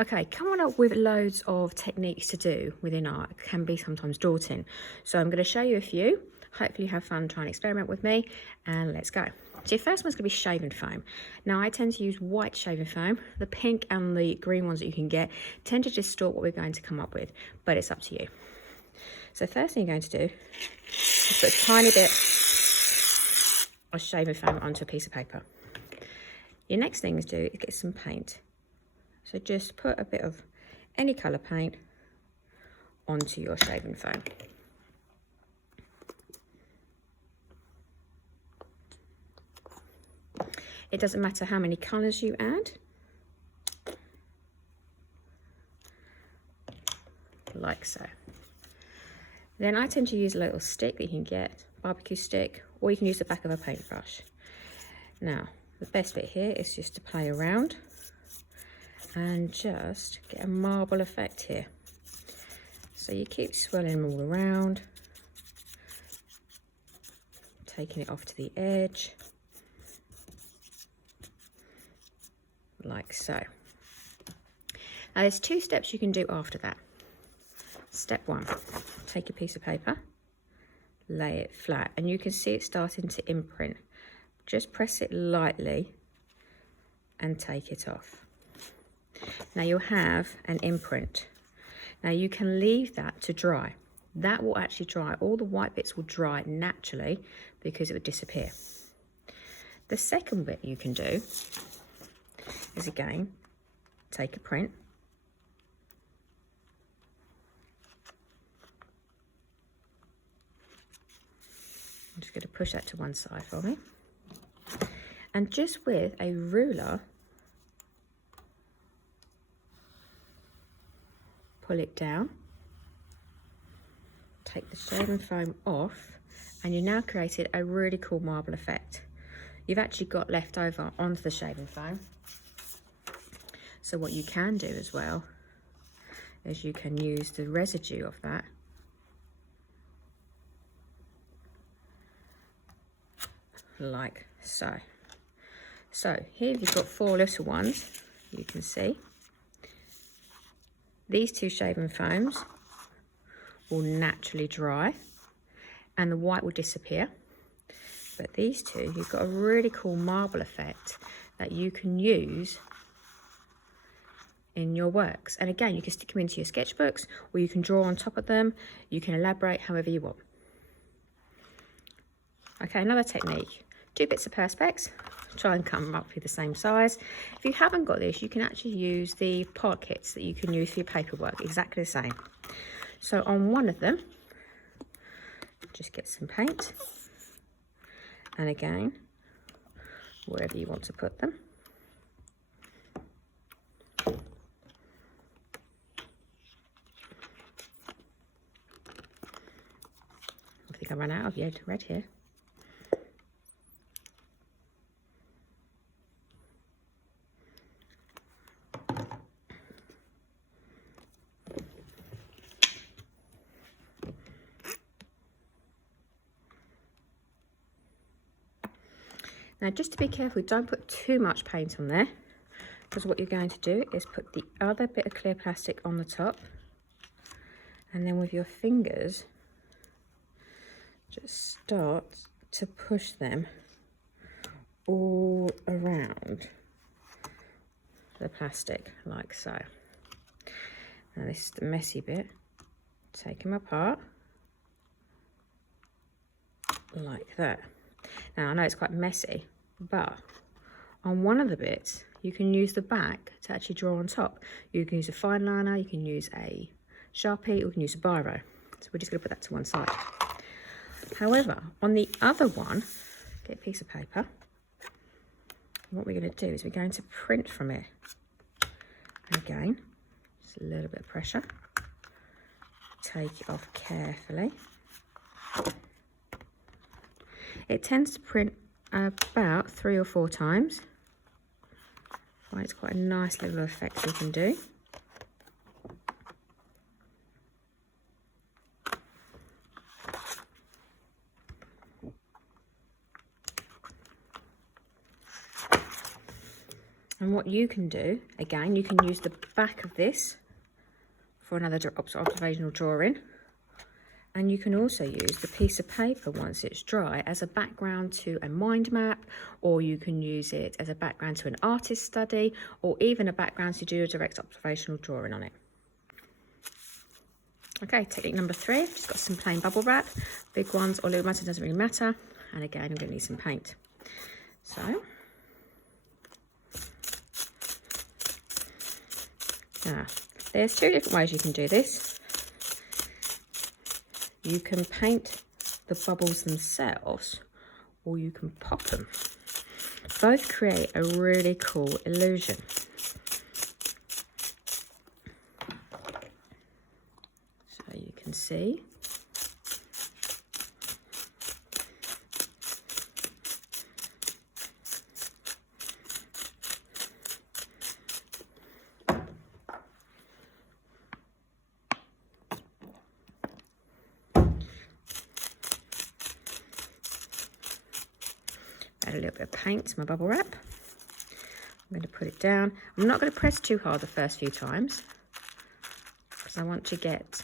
Okay, coming up with loads of techniques to do within art can be sometimes daunting. So I'm going to show you a few. Hopefully you have fun trying to experiment with me, and let's go. So your first one's going to be shaving foam. Now I tend to use white shaving foam. The pink and the green ones that you can get tend to distort what we're going to come up with, but it's up to you. So first thing you're going to do is put a tiny bit of shaving foam onto a piece of paper. Your next thing is get some paint. So just put a bit of any colour paint onto your shaving foam. It doesn't matter how many colours you add. Like so. Then I tend to use a little stick that you can get, barbecue stick, or you can use the back of a paintbrush. Now, the best bit here is just to play around and just get a marble effect here. So you keep swirling them all around, taking it off to the edge, like so. Now there's two steps you can do after that. Step one, take a piece of paper, lay it flat, and you can see it starting to imprint. Just press it lightly and take it off. Now you'll have an imprint. Now you can leave that to dry. That will actually dry. All the white bits will dry naturally because it would disappear. The second bit you can do is again, take a print. I'm just going to push that to one side for me. And just with a ruler, pull it down, take the shaving foam off, and you've now created a really cool marble effect. You've actually got left over onto the shaving foam. So what you can do as well is you can use the residue of that like so. So here you've got four little ones, you can see. These two shaving foams will naturally dry and the white will disappear. But these two, you've got a really cool marble effect that you can use in your works. And again, you can stick them into your sketchbooks or you can draw on top of them. You can elaborate however you want. Okay, another technique. 2 bits of Perspex, try and come up with the same size. If you haven't got this, you can actually use the pot kits that you can use for your paperwork, exactly the same. So on one of them, just get some paint, and again, wherever you want to put them. I think I ran out of red here. Now just to be careful, don't put too much paint on there, because what you're going to do is put the other bit of clear plastic on the top, and then with your fingers just start to push them all around the plastic like so. Now this is the messy bit. Take them apart like that. Now I know it's quite messy, but on one of the bits you can use the back to actually draw on top. You can use a fine liner, you can use a Sharpie, or you can use a biro. So we're just going to put that to one side. However, on the other one, get a piece of paper. What we're going to do is we're going to print from it. Again, just a little bit of pressure. Take it off carefully. It tends to print about 3 or 4 times. Well, it's quite a nice little effect you can do. And what you can do, again, you can use the back of this for another observational drawing. And you can also use the piece of paper once it's dry as a background to a mind map, or you can use it as a background to an artist study, or even a background to do a direct observational drawing on it. Okay, technique number 3, I've just got some plain bubble wrap. Big ones or little ones, it doesn't really matter. And again, I'm going to need some paint. So, now, there's 2 different ways you can do this. You can paint the bubbles themselves, or you can pop them. Both create a really cool illusion. So you can see. Add a little bit of paint to my bubble wrap. I'm going to put it down. I'm not going to press too hard the first few times because I want to get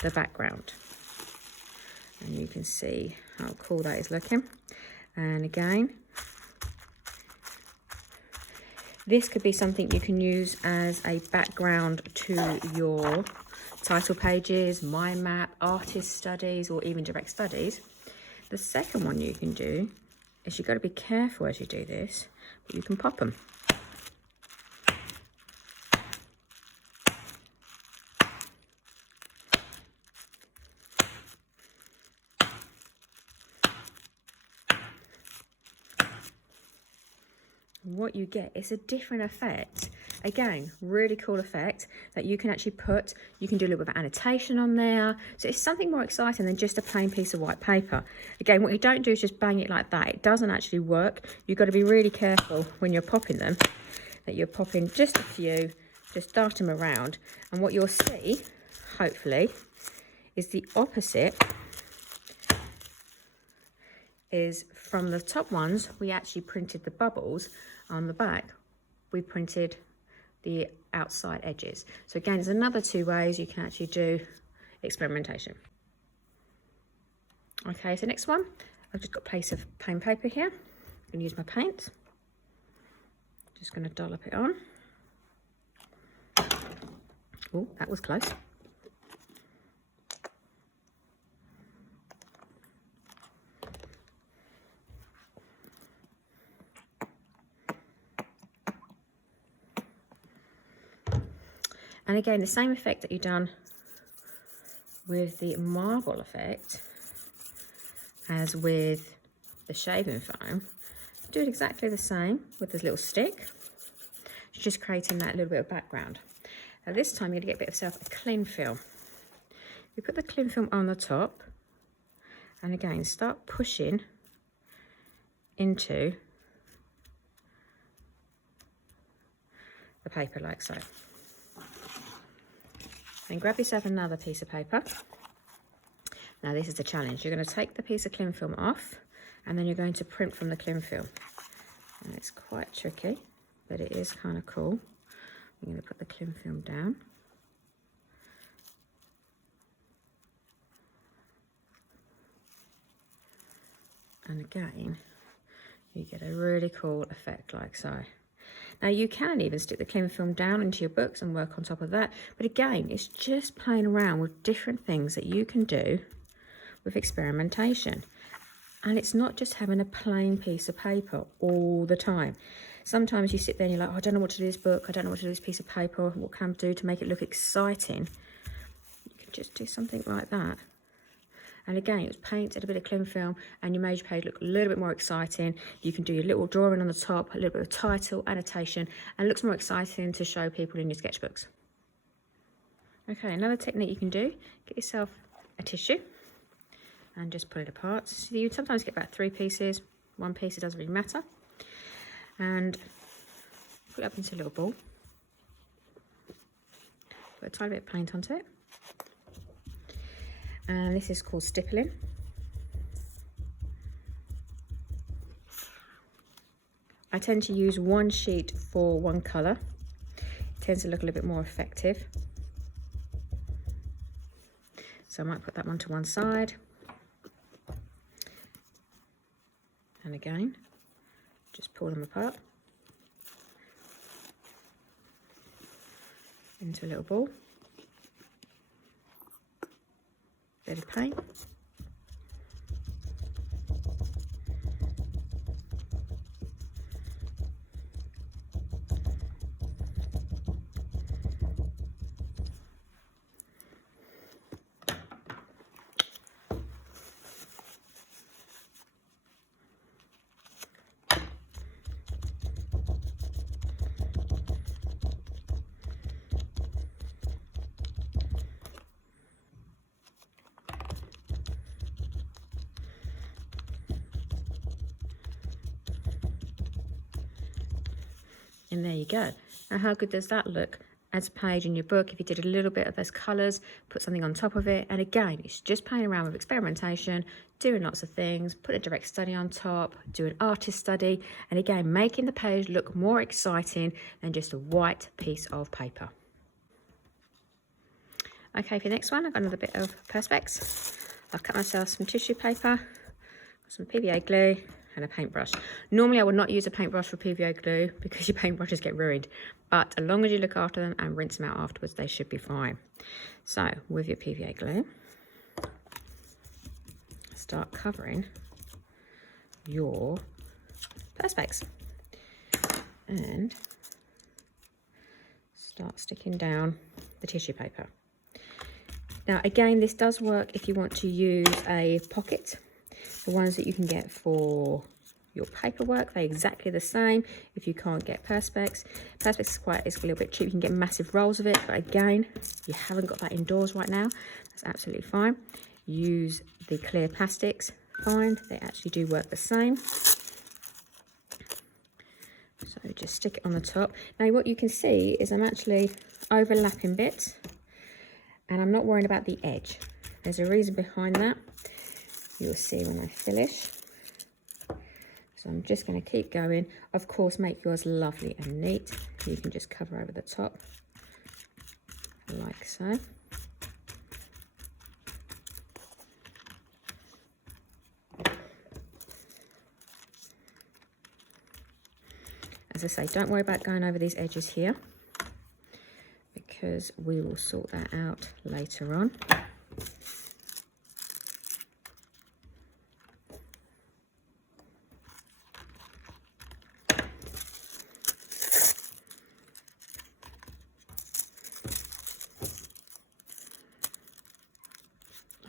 the background. And you can see how cool that is looking. And again, this could be something you can use as a background to your title pages, mind map, artist studies, or even direct studies. The second one you can do is you've got to be careful as you do this, but you can pop them. What you get is a different effect. Again, really cool effect that you can actually put, you can do a little bit of annotation on there. So it's something more exciting than just a plain piece of white paper. Again, what you don't do is just bang it like that. It doesn't actually work. You've got to be really careful when you're popping them, that you're popping just a few, just dart them around. And what you'll see, hopefully, is the opposite is from the top ones, we actually printed the bubbles. On the back, we printed the outside edges. So again, there's another 2 ways you can actually do experimentation. Okay, so next one, I've just got a piece of plain paper here. I'm going to use my paint. Just going to dollop it on. Oh, that was close. And again, the same effect that you've done with the marble effect as with the shaving foam, do it exactly the same with this little stick. It's just creating that little bit of background. Now this time you're going to get a bit of yourself a cling film. You put the cling film on the top, and again, start pushing into the paper like so. Then grab yourself another piece of paper. Now this is the challenge. You're going to take the piece of cling film off, and then you're going to print from the cling film. And it's quite tricky, but it is kind of cool. I'm going to put the cling film down. And again, you get a really cool effect like so. Now you can even stick the cling film down into your books and work on top of that. But again, it's just playing around with different things that you can do with experimentation. And it's not just having a plain piece of paper all the time. Sometimes you sit there and you're like, oh, I don't know what to do with this book. I don't know what to do with this piece of paper. What can I do to make it look exciting? You can just do something like that. And again, it was paint and a bit of cling film, and you made your page look a little bit more exciting. You can do your little drawing on the top, a little bit of title, annotation, and it looks more exciting to show people in your sketchbooks. Okay, another technique you can do, get yourself a tissue and just pull it apart. So you sometimes get about 3 pieces, 1 piece, it doesn't really matter. And put it up into a little ball. Put a tiny bit of paint onto it. And this is called stippling. I tend to use one sheet for one colour. It tends to look a little bit more effective. So I might put that one to one side. And again, just pull them apart into a little ball. Bit of paint. And there you go. Now how good does that look as a page in your book? If you did a little bit of those colours, put something on top of it, and again, it's just playing around with experimentation, doing lots of things, put a direct study on top, do an artist study, and again, making the page look more exciting than just a white piece of paper. Okay, for the next one, I've got another bit of Perspex. I've cut myself some tissue paper, some PVA glue, and a paintbrush. Normally I would not use a paintbrush for PVA glue because your paintbrushes get ruined, but as long as you look after them and rinse them out afterwards, they should be fine. So with your PVA glue, start covering your Perspex and start sticking down the tissue paper. Now again, this does work if you want to use a pocket. The ones that you can get for your paperwork, they're exactly the same. If you can't get Perspex, Perspex is a little bit cheap. You can get massive rolls of it, but again, you haven't got that indoors right now. That's absolutely fine. Use the clear plastics, fine. They actually do work the same. So just stick it on the top. Now what you can see is I'm actually overlapping bits, and I'm not worrying about the edge. There's a reason behind that. You'll see when I finish. So I'm just going to keep going. Of course, make yours lovely and neat. You can just cover over the top like so. As I say, don't worry about going over these edges here because we will sort that out later on.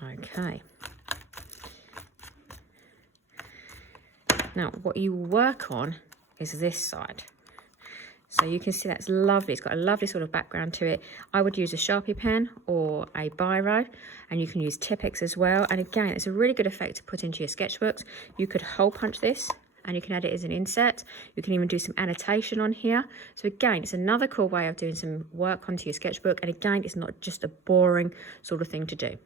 Okay. Now, what you work on is this side. So you can see that's lovely. It's got a lovely sort of background to it. I would use a Sharpie pen or a biro, and you can use Tipp-Ex as well. And again, it's a really good effect to put into your sketchbooks. You could hole punch this and you can add it as an insert. You can even do some annotation on here. So again, it's another cool way of doing some work onto your sketchbook. And again, it's not just a boring sort of thing to do.